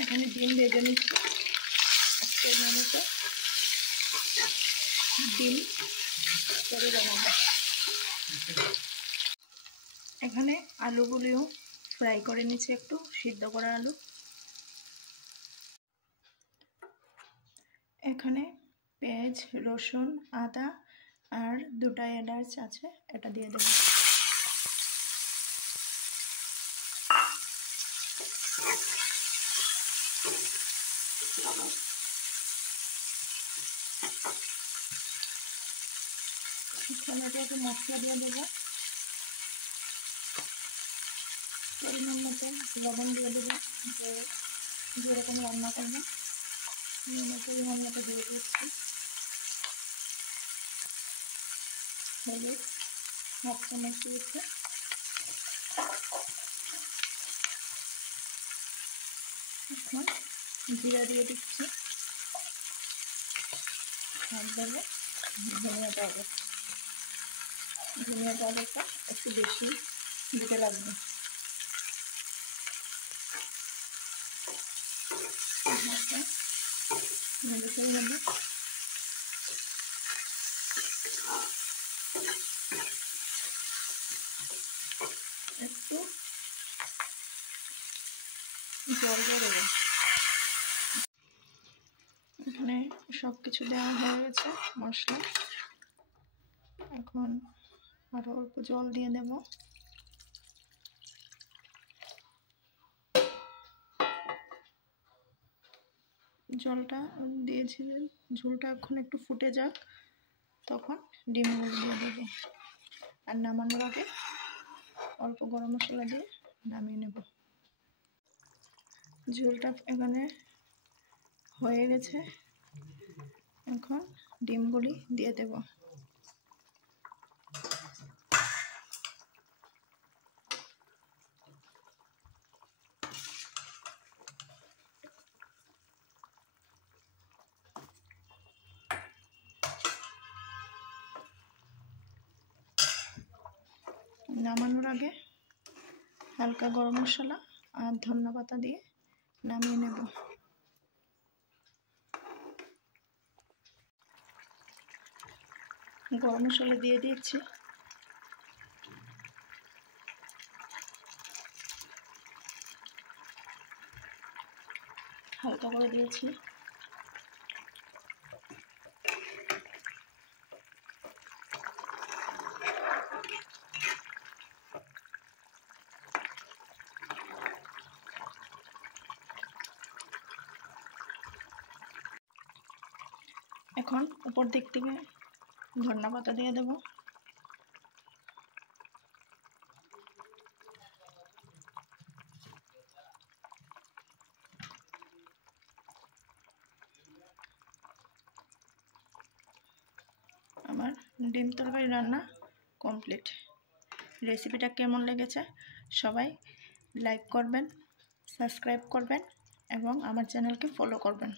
এখানে ডিম ভেজে নিচ্ছি। আজকের মেনুতে ডিম করে বানাবো। এখানে আলুগুলিও ফ্রাই করে নিচ্ছি, একটু সিদ্ধ করা আলু। এখানে পেঁয়াজ, রসুন, আদা আর 2টা এলাচ আছে, এটা দিয়ে দেবো। এখানে মশলা দিয়ে দেবো, পরিমাণ মতো লবণ দিয়ে দেবো, যেরকম রান্না করবো পরিমাণ মতো দিয়ে দিচ্ছি। হলুদ 1/2 চামচ দিয়েছে। এখন জিরা দিয়ে দিচ্ছি, আর দেবো ধনিয়া পাউডার। ধনিয়া পাউডারটা একটু বেশি দিতে লাগবে। একটু জল দিয়ে দেবো। এখানে সব কিছু দেওয়া হয়ে গেছে মশলা। এখন আরো অল্প জল দিয়ে দেব। জলটা দিয়েছিলেন, ঝোলটা এখন একটু ফুটে যাক, তখন ডিমগুলো দিয়ে দেবো। আর নামানোর আগে অল্প গরম মশলা দিয়ে নামিয়ে নেব। ঝোলটা এখানে হয়ে গেছে, এখন ডিমগুলি দিয়ে দেব। নামানোর আগে হালকা গরম মশলা আর ধনিয়া পাতা দিয়ে নামিয়ে নেব। গরম মশলা দিয়ে দিয়েছি, হালকা করে দিয়েছি। এখন উপর দিক থেকে ধনিয়া পাতা দিয়ে দেব। আমার ডিম তরকারি রান্না কমপ্লিট। রেসিপিটা কেমন লেগেছে সবাই লাইক করবেন, সাবস্ক্রাইব করবেন এবং আমার চ্যানেলকে ফলো করবেন।